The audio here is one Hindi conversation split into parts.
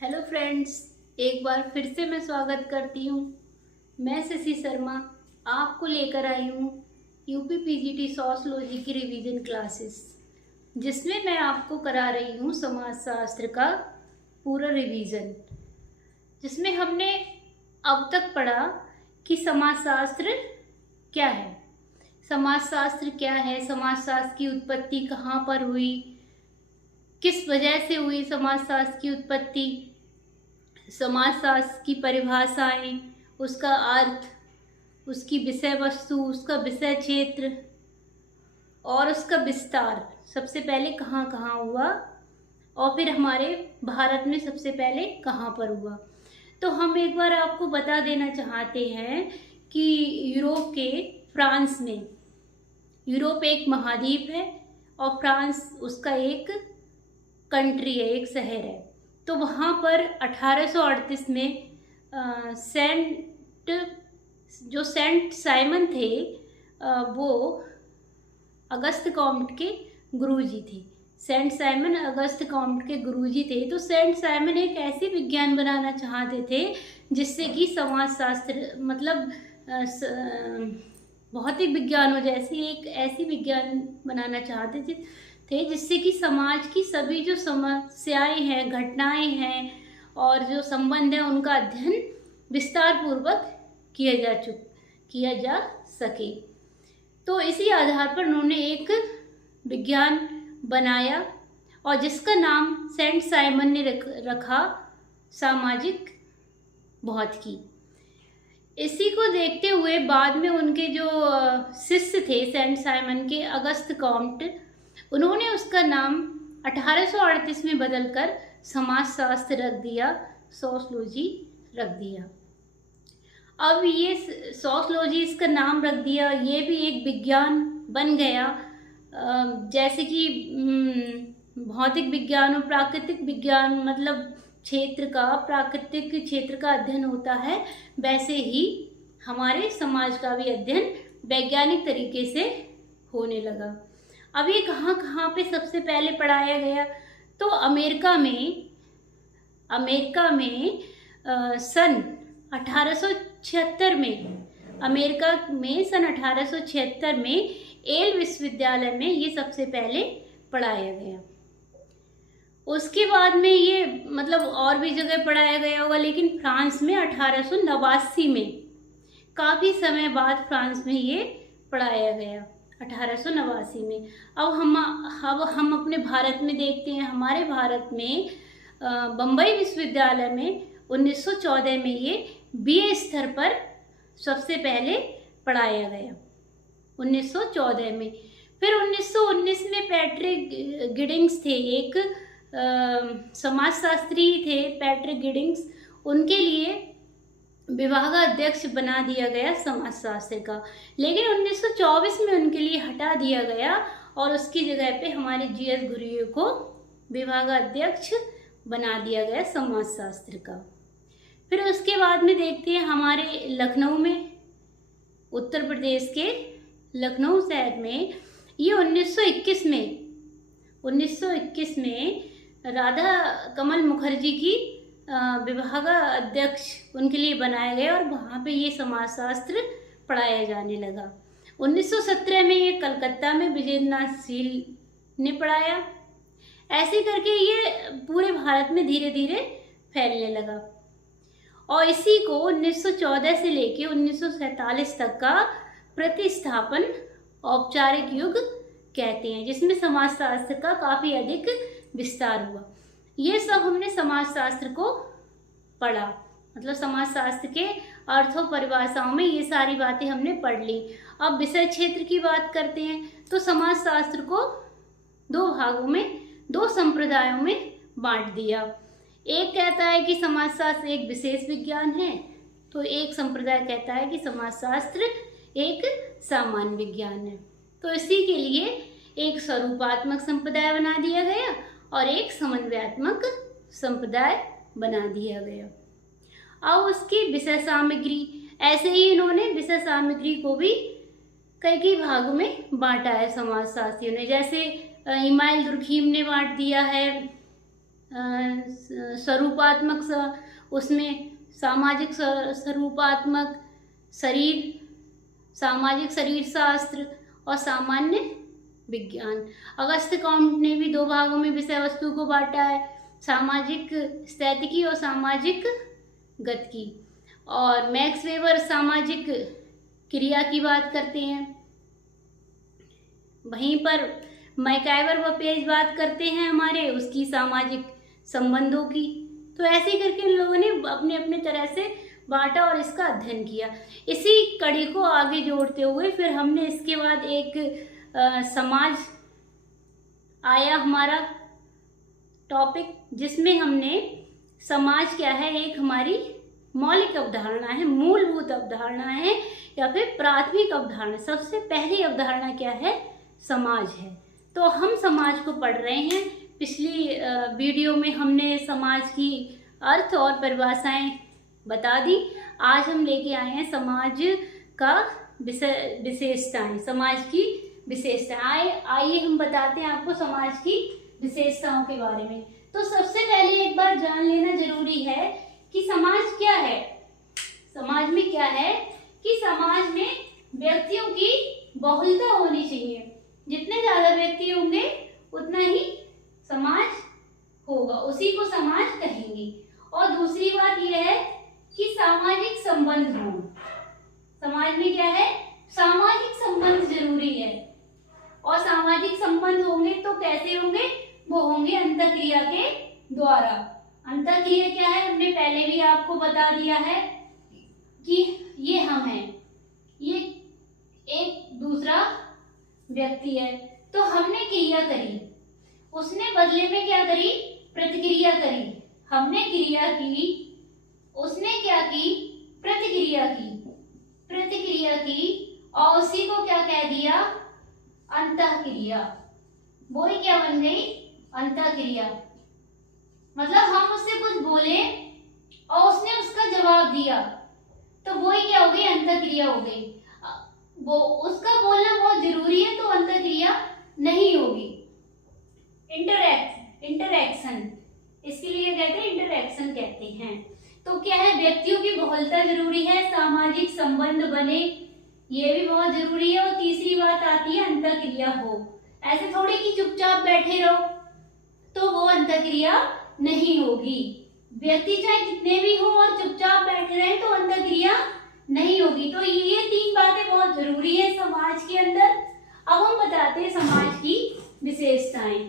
हेलो फ्रेंड्स, एक बार फिर से मैं स्वागत करती हूँ। मैं शशि शर्मा आपको लेकर आई हूँ यूपी पीजीटी सोशियोलॉजी की रिवीजन क्लासेस, जिसमें मैं आपको करा रही हूँ समाजशास्त्र का पूरा रिवीजन, जिसमें हमने अब तक पढ़ा कि समाजशास्त्र क्या है, समाजशास्त्र क्या है, समाजशास्त्र की उत्पत्ति कहाँ पर हुई, किस वजह से हुई समाजशास्त्र की उत्पत्ति, समाजशास्त्र की परिभाषाएं, उसका अर्थ, उसकी विषय वस्तु, उसका विषय क्षेत्र और उसका विस्तार सबसे पहले कहाँ कहाँ हुआ और फिर हमारे भारत में सबसे पहले कहाँ पर हुआ। तो हम एक बार आपको बता देना चाहते हैं कि यूरोप के फ्रांस में, यूरोप एक महाद्वीप है और फ्रांस उसका एक कंट्री है, एक शहर है। तो वहाँ पर 1838 में सेंट साइमन थे, वो अगस्त कॉम्ट के गुरुजी थे। सेंट साइमन अगस्त कॉम्ट के गुरुजी थे। तो सेंट साइमन एक ऐसी विज्ञान बनाना चाहते थे जिससे कि समाजशास्त्र मतलब भौतिक विज्ञानों जैसी एक ऐसी विज्ञान बनाना चाहते थे जिससे कि समाज की सभी जो समस्याएं हैं, घटनाएं हैं और जो संबंध है, उनका अध्ययन विस्तार पूर्वक किया जा सके। तो इसी आधार पर उन्होंने एक विज्ञान बनाया और जिसका नाम सेंट साइमन ने रखा सामाजिक भौतिकी। इसी को देखते हुए बाद में उनके जो शिष्य थे सेंट साइमन के, अगस्त कॉम्ट, उन्होंने उसका नाम 1838 में बदलकर समाजशास्त्र रख दिया, सोशियोलॉजी रख दिया। अब ये सोशियोलॉजी इसका नाम रख दिया, ये भी एक विज्ञान बन गया। जैसे कि भौतिक विज्ञान और प्राकृतिक विज्ञान मतलब प्राकृतिक क्षेत्र का अध्ययन होता है, वैसे ही हमारे समाज का भी अध्ययन वैज्ञानिक तरीके से होने लगा। अब ये कहाँ कहाँ पे सबसे पहले पढ़ाया गया? तो अमेरिका में सन 1876 में, अमेरिका में सन 1876 में येल विश्वविद्यालय में ये सबसे पहले पढ़ाया गया। उसके बाद में ये मतलब और भी जगह पढ़ाया गया होगा, लेकिन फ्रांस में 1889 में, काफ़ी समय बाद फ्रांस में ये पढ़ाया गया 1889 में। अब हम अपने भारत में देखते हैं, हमारे भारत में बम्बई विश्वविद्यालय में 1914 में ये बीए स्तर पर सबसे पहले पढ़ाया गया, 1914 में। फिर 1919 में पैट्रिक गिडिंग्स थे, एक समाजशास्त्री थे पैट्रिक गिडिंग्स, उनके लिए विभागाध्यक्ष बना दिया गया समाजशास्त्र का। लेकिन 1924 में उनके लिए हटा दिया गया और उसकी जगह पे हमारे जीएस घुरिये को विभागाध्यक्ष बना दिया गया समाजशास्त्र का। फिर उसके बाद में देखते हैं हमारे लखनऊ में, उत्तर प्रदेश के लखनऊ शहर में, ये 1921 में राधा कमल मुखर्जी की विभागाध्यक्ष उनके लिए बनाया गया और वहाँ पे ये समाजशास्त्र पढ़ाया जाने लगा। 1917 में ये कलकत्ता में विजेंद्रनाथ शील ने पढ़ाया। ऐसे करके ये पूरे भारत में धीरे धीरे फैलने लगा और इसी को 1914 से लेके 1947 तक का प्रतिस्थापन औपचारिक युग कहते हैं, जिसमें समाजशास्त्र का काफ़ी अधिक विस्तार हुआ। ये सब हमने समाजशास्त्र को पढ़ा, मतलब समाजशास्त्र के अर्थों परिभाषाओं में ये सारी बातें हमने पढ़ ली। अब विषय क्षेत्र की बात करते हैं। तो समाजशास्त्र को दो भागों में, दो संप्रदायों में बांट दिया। एक कहता है कि समाजशास्त्र एक विशेष विज्ञान है, तो एक संप्रदाय कहता है कि समाजशास्त्र एक सामान्य विज्ञान है। तो इसी के लिए एक स्वरूपात्मक संप्रदाय बना दिया गया और एक समन्वयात्मक संप्रदाय बना दिया गया। अब उसकी विषय सामग्री, ऐसे ही इन्होंने विषय सामग्री को भी कई भागों में बांटा है समाजशास्त्रियों ने। जैसे इमाइल दुर्खीम ने बांट दिया है स्वरूपात्मक, उसमें सामाजिक स्वरूपात्मक शरीर, सामाजिक शरीर शास्त्र और सामान्य विज्ञान। अगस्त काउंट ने भी 2 भागों में विषय वस्तु को बांटा है, सामाजिक स्थैतिकी और सामाजिक गतिकी। और मैक्स वेबर सामाजिक क्रिया की बात करते हैं। वहीं पर मैकाइवर व पेज बात करते हैं हमारे उसकी सामाजिक संबंधों की। तो ऐसे करके इन लोगों ने अपने अपने तरह से बांटा और इसका अध्ययन किया। इसी कड़ी को आगे जोड़ते हुए फिर हमने इसके बाद एक समाज आया हमारा टॉपिक, जिसमें हमने समाज क्या है, एक हमारी मौलिक अवधारणा है, मूलभूत अवधारणा है या फिर प्राथमिक अवधारणा। सबसे पहली अवधारणा क्या है, समाज है। तो हम समाज को पढ़ रहे हैं। पिछली वीडियो में हमने समाज की अर्थ और परिभाषाएं बता दी। आज हम लेके आए हैं समाज का विशेषताएं, समाज की विशेषताएं। आइए हम बताते हैं आपको समाज की विशेषताओं के बारे में। तो सबसे पहले एक बार जान लेना जरूरी है कि समाज क्या है। समाज में क्या है कि समाज में व्यक्तियों की बहुलता होनी चाहिए। जितने ज्यादा व्यक्ति होंगे उतना ही समाज होगा, उसी को समाज कहेंगे। और दूसरी बात यह है कि सामाजिक संबंध हो। समाज में क्या है, सामाजिक संबंध जरूरी है। और सामाजिक संबंध होंगे तो कैसे होंगे, वो होंगे अंतःक्रिया के द्वारा। अंतःक्रिया क्या है, हमने पहले भी आपको बता दिया है कि ये हम हैं, ये एक दूसरा व्यक्ति है। तो हमने क्रिया करी, उसने बदले में क्या करी, प्रतिक्रिया करी। हमने क्रिया की, उसने क्या की, प्रतिक्रिया की। प्रतिक्रिया की और उसी को क्या कह दिया, अंतःक्रिया। वो ही क्या बन गई, अंतःक्रिया। मतलब हम उससे कुछ बोले और उसने उसका जवाब दिया, तो वो ही क्या हो गई, अंतःक्रिया हो गई। वो उसका बोलना बहुत जरूरी है तो अंतःक्रिया नहीं होगी। इंटरैक्शन, इसके लिए कहते हैं इंटरैक्शन कहते हैं। तो क्या है, व्यक्तियों की बहुलता जरूरी है, सामाजिक संबंध बने, ये भी बहुत जरूरी है। और तीसरी बात आती है अंतःक्रिया हो। ऐसे थोड़ी कि चुपचाप बैठे रहो, तो वो अंतःक्रिया नहीं होगी। व्यक्ति चाहे कितने भी हो और चुपचाप बैठे रहे तो अंतःक्रिया नहीं होगी। तो ये 3 बातें बहुत जरूरी है समाज के अंदर। अब हम बताते हैं समाज की विशेषताएं।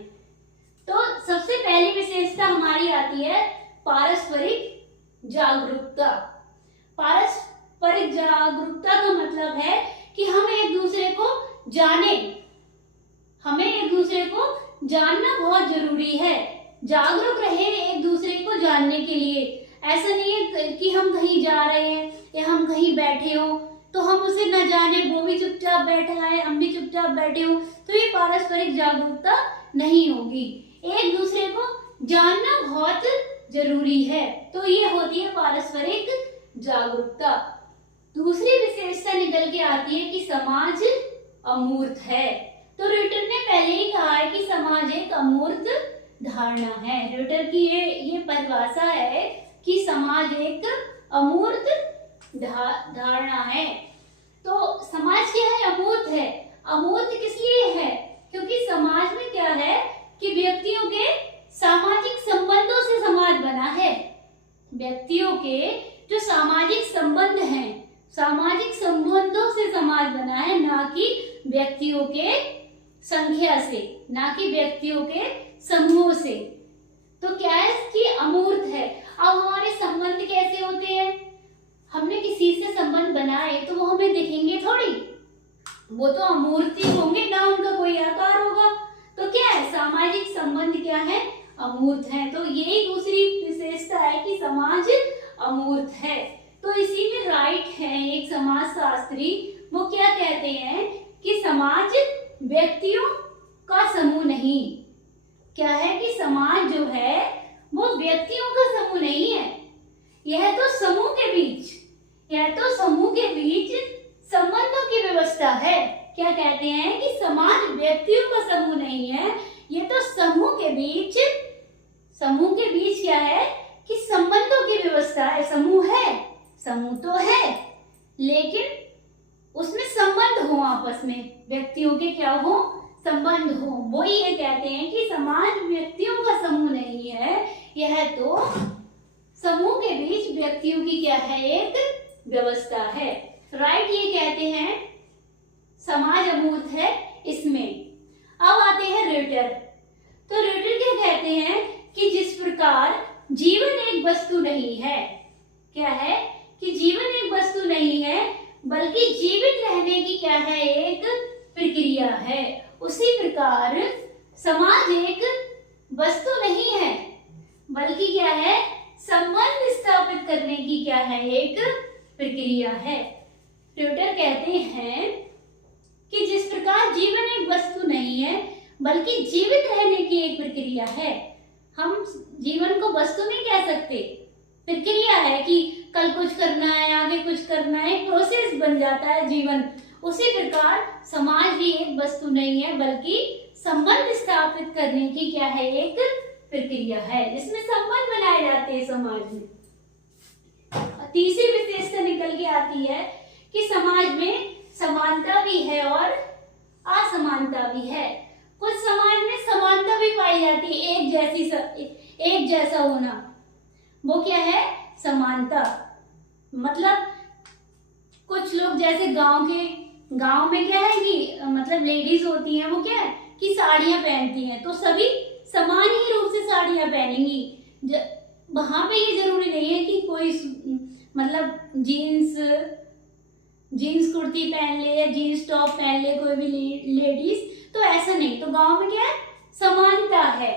तो सबसे पहली विशेषता हमारी आती है पारस्परिक जागरूकता। पारस्परिक जागरूकता का मतलब है कि हम एक दूसरे को जाने, हमें एक दूसरे को जानना बहुत जरूरी है। जागरूक रहे एक दूसरे को जानने के लिए। ऐसा नहीं है कि हम कहीं जा रहे हैं या हम कहीं बैठे हो तो हम उसे न जाने, वो भी चुपचाप बैठा है, हम भी चुपचाप बैठे हो, तो ये पारस्परिक जागरूकता नहीं होगी। एक दूसरे को जानना बहुत जरूरी है, तो ये होती है पारस्परिक जागरूकता। दूसरी विशेषता निकल के आती है कि समाज अमूर्त है। तो र्यूटर ने पहले ही कहा है कि समाज एक अमूर्त धारणा है। र्यूटर की ये परिभाषा है कि समाज एक अमूर्त धारणा है। तो समाज क्या है, अमूर्त है। अमूर्त किस लिए है, क्योंकि समाज में क्या है कि व्यक्तियों के सामाजिक संबंधों से समाज बना है। व्यक्तियों के जो सामाजिक संबंध हैं, सामाजिक संबंधों से समाज बना है, ना कि व्यक्तियों के संख्या से, ना कि व्यक्तियों के समूह से। तो क्या है कि अमूर्त है। अब हमारे संबंध कैसे होते हैं, हमने किसी से संबंध बनाए तो वो हमें दिखेंगे थोड़ी, वो तो अमूर्त होंगे, ना उनका कोई आकार होगा। तो क्या है, सामाजिक संबंध क्या है, अमूर्त है। तो यही दूसरी विशेषता है कि समाज अमूर्त है। तो इसी में राइट है एक समाजशास्त्री, वो क्या कहते हैं कि समाज व्यक्तियों का समूह नहीं। क्या है कि समाज जो है वो व्यक्तियों का समूह नहीं है, यह तो समूह के बीच, यह तो समूह के बीच संबंधों की व्यवस्था है। क्या कहते हैं कि समाज व्यक्तियों का समूह नहीं है, ये तो समूह के बीच समूह के बीच क्या है कि संबंधों की व्यवस्था है। समूह है, समूह तो है, लेकिन उसमें संबंध हो, आपस में व्यक्तियों के क्या हो, संबंध हो। वो ये कहते हैं कि समाज व्यक्तियों का समूह नहीं है, यह तो समूह के बीच व्यक्तियों की क्या है, एक व्यवस्था है। राइट ये कहते हैं समाज अमूर्त है इसमें। अब आते हैं रेटर। तो रेटर क्या कहते हैं कि जिस प्रकार जीवन एक वस्तु नहीं है, क्या है कि जीवन एक वस्तु नहीं है बल्कि जीवित रहने की क्या है, एक प्रक्रिया है, उसी प्रकार समाज एक वस्तु नहीं है बल्कि क्या है, संबंध स्थापित करने की क्या है, एक प्रक्रिया है। ट्यूटर कहते हैं कि जिस प्रकार जीवन एक वस्तु नहीं है बल्कि जीवित रहने की एक प्रक्रिया है। हम जीवन को वस्तु नहीं कह सकते, प्रक्रिया है कि कल कुछ करना है, आगे कुछ करना है, प्रोसेस बन जाता है जीवन। उसी प्रकार समाज भी एक वस्तु नहीं है बल्कि संबंध स्थापित करने की क्या है, एक प्रक्रिया है, जिसमें संबंध बनाए जाते हैं समाज में। तीसरी विशेषता निकल के आती है कि समाज में समानता भी है और असमानता भी है। कुछ समाज में समानता भी पाई जाती है, एक जैसा होना, वो क्या है, समानता। मतलब कुछ लोग जैसे गांव में क्या है कि मतलब लेडीज होती हैं, वो क्या है कि साड़ियां पहनती हैं, तो सभी समान ही रूप से साड़ियां पहनेंगी। वहां पे ये जरूरी नहीं है कि कोई मतलब जीन्स कुर्ती पहन ले या जीन्स टॉप पहन ले कोई भी लेडीज, तो ऐसा नहीं। तो गांव में क्या है, समानता है।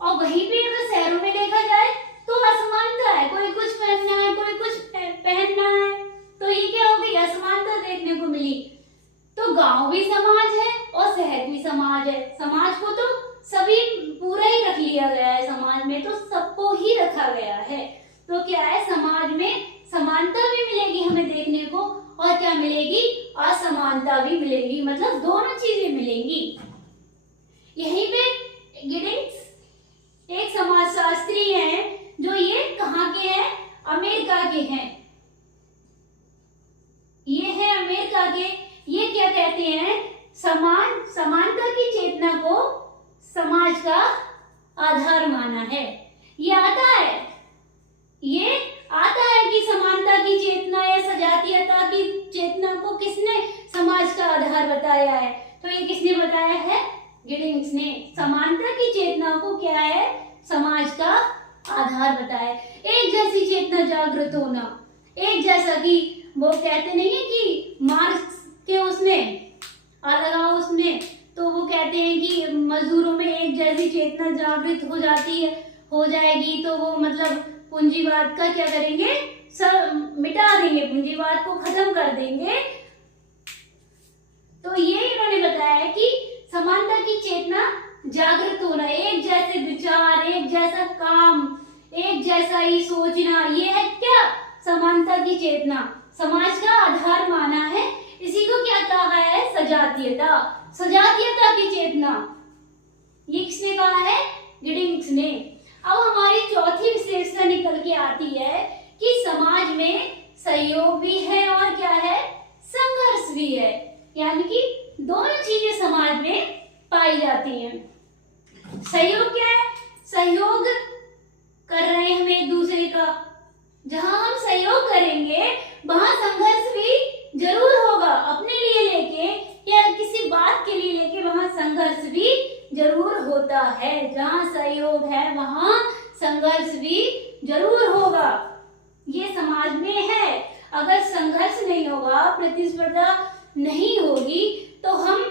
और वहीं पे अगर शहरों में देखा जाए तो असमानता है, कोई कुछ पहनना है, कोई कुछ पहनना है, तो ये क्या हो गई, असमानता देखने को मिली। तो गांव भी समाज है और शहर भी समाज है। समाज को तो सभी पूरा ही रख लिया गया है, समाज में तो सबको ही रखा गया है। तो क्या है, समाज में समानता भी मिलेगी हमें देखने को, और क्या मिलेगी, असमानता भी मिलेगी, मतलब दोनों चीजें मिलेंगी। यहीं पे गिडिंग्स एक समाजशास्त्री हैं, जो ये कहाँ के हैं, अमेरिका के हैं। ये है अमेरिका के। ये क्या कहते हैं, समानता की चेतना को समाज का आधार माना है। ये आता है कि समानता की चेतना या सजातीयता की चेतना को किसने समाज का आधार बताया है, तो ये किसने बताया है, गिडिंग्स ने। समानता की चेतना को क्या है, समाज का आधार बताया। एक जैसी चेतना जागृत होना, एक जैसा कि वो कहते नहीं है कि मार्क्स के उसने तो वो कहते हैं कि मजदूरों में एक जैसी चेतना जागृत हो जाएगी, तो वो मतलब पूंजीवाद का क्या करेंगे, सब मिटा देंगे, पूंजीवाद को खत्म कर देंगे। तो ये इन्होंने बताया है कि समानता की चेतना जागृत होना, एक जैसे विचार, एक जैसा काम, एक जैसा ही सोचना, ये है क्या, समानता की चेतना। समाज का आधार माना है। इसी को क्या कहा है, सजातीयता की चेतना। ये किसने कहा है, गिडिंग्स ने। अब हमारी चौथी विशेषता निकल के आती है कि समाज में सहयोग भी है और क्या है, संघर्ष भी है, यानी कि दोनों चीजें समाज में पाई जाती हैं। सहयोग क्या है, सहयोग कर रहे हैं हम एक दूसरे का। जहां हम सहयोग करेंगे वहां संघर्ष भी जरूर होगा, अपने लिए लेके या किसी बात के लिए लेके वहां संघर्ष भी जरूर होता है। जहां सहयोग है वहां संघर्ष भी जरूर होगा, ये समाज में है। अगर संघर्ष नहीं होगा, प्रतिस्पर्धा नहीं होगी, तो हम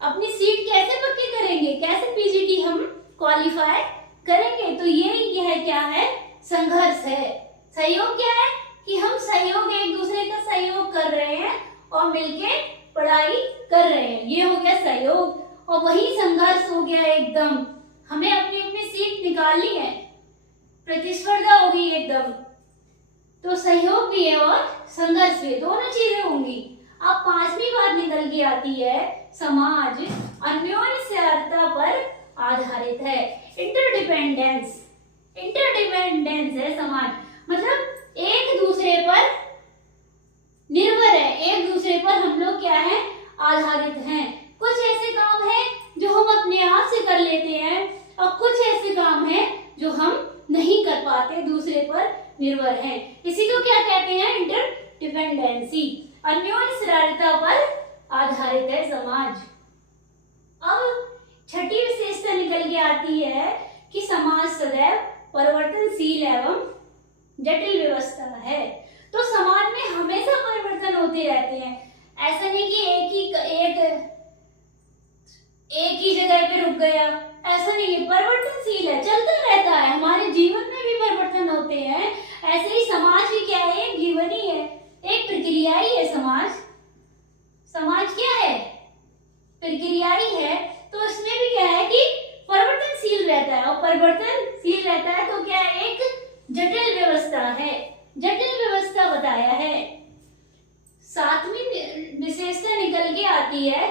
अपनी सीट कैसे पक्की करेंगे, कैसे पीजीटी हम क्वालिफाई करेंगे। तो ये क्या है, संघर्ष है। सहयोग क्या है कि हम एक दूसरे का सहयोग कर रहे हैं और मिलके पढ़ाई कर रहे हैं, ये हो गया सहयोग। और वही संघर्ष हो गया एकदम, हमें अपनी अपनी सीट निकालनी है, प्रतिस्पर्धा होगी एकदम। तो सहयोग भी है और संघर्ष भी, दोनों चीजें होंगी। अब पांचवी बात निकल के आती है, समाज अन्योन्याश्रयता पर आधारित है, इंटरडिपेंडेंट इंटरडिपेंडेंस, इंटरडिपेंडेंस है समाज, मतलब एक दूसरे पर निर्भर है, एक दूसरे पर हम लोग क्या है, आधारित हैं। कुछ ऐसे काम है जो हम अपने आप से कर लेते हैं और कुछ ऐसे काम है जो हम नहीं कर पाते, दूसरे पर निर्भर हैं। इसी को क्या कहते हैं, इंटरडिपेंडेंसी। अन्योन्याश्रयता पर आधारित है समाज। अब छठी विशेषता निकल के आती है कि समाज सदैव परिवर्तनशील एवं जटिल व्यवस्था है। तो समाज में हमेशा परिवर्तन होते रहते हैं, ऐसा नहीं कि एक ही जगह पे रुक गया, ऐसा नहीं है, परिवर्तनशील है, चलता रहता है। हमारे जीवन में भी परिवर्तन होते हैं, ऐसे ही समाज भी क्या है, एक जीवन ही है, एक प्रक्रिया ही है। समाज क्या है, प्रक्रिया ही है। तो इसमें भी क्या है कि परिवर्तनशील रहता है, और परिवर्तनशील रहता है तो क्या है, एक जटिल व्यवस्था है, जटिल व्यवस्था बताया है। सातवीं विशेषता निकल के आती है,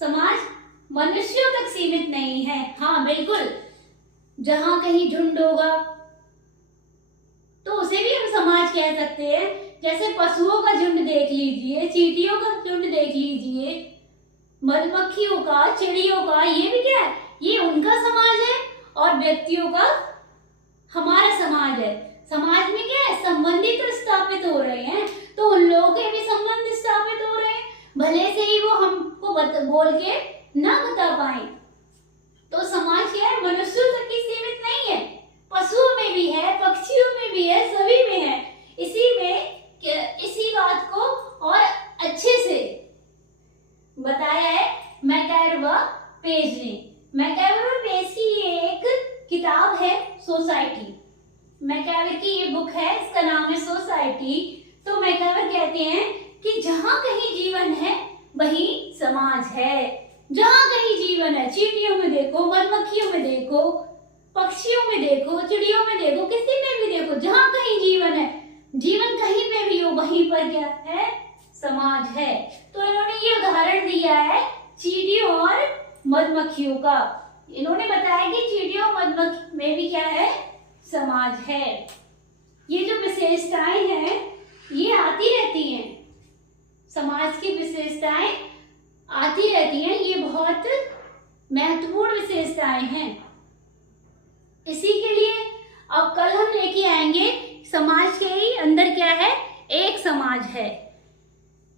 समाज मनुष्यों तक सीमित नहीं है। हाँ बिल्कुल, जहां कहीं झुंड होगा तो उसे भी हम समाज कह सकते हैं। जैसे पशुओं का झुंड देख लीजिए, चींटियों का झुंड देख लीजिए, मधुमक्खियों का, चिड़ियों का, ये भी क्या है, ये उनका समाज है, और व्यक्तियों का हमारा समाज है। समाज में क्या है, संबंधित स्थापित हो रहे हैं, तो उन लोगों के भी संबंध स्थापित हो रहे हैं, भले से ही वो हमको बोल के ना बता पाए। तो समाज क्या है, मनुष्यों तक ही सीमित नहीं है, पशुओं में भी है, पक्षियों में भी है, सभी में है। इसी बात को और अच्छे से बताया है मैकआवर पेज ने। मैकआवर पेज की ये एक किताब है, सोसाइटी। मैकआवर की ये बुक है, इसका नाम है सोसाइटी। तो मैकआवर कहते हैं कि जहां कहीं जीवन है वहीं समाज है। जहां कहीं जीवन है, चींटियों में देखो, मधुमक्खियों में देखो, पक्षियों में देखो, चिड़ियों में देखो, किसी में भी देखो, जहां कहीं जीवन है, जीवन कहीं पे भी हो, वहीं पर क्या है, समाज है। तो इन्होंने ये उदाहरण दिया है चींटियों और मधुमक्खियों का। इन्होंने बताया कि चींटियों और मधुमक्खी में भी क्या है, समाज है। ये जो विशेषताएं हैं ये आती रहती हैं, समाज की विशेषताएं आती रहती हैं, ये बहुत महत्वपूर्ण विशेषताएं हैं। इसी के लिए अब कल हम लेके आएंगे समाज के ही अंदर क्या है, एक समाज है।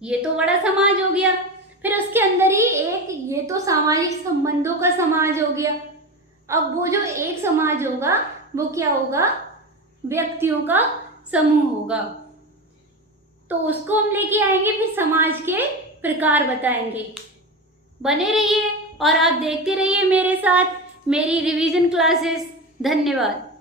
ये तो बड़ा समाज हो गया, फिर उसके अंदर ही एक, ये तो सामाजिक संबंधों का समाज हो गया। अब वो जो एक समाज होगा वो क्या होगा, व्यक्तियों का समूह होगा। तो उसको हम लेके आएंगे, फिर समाज के प्रकार बताएंगे। बने रहिए और आप देखते रहिए मेरे साथ मेरी रिवीजन क्लासेस। धन्यवाद।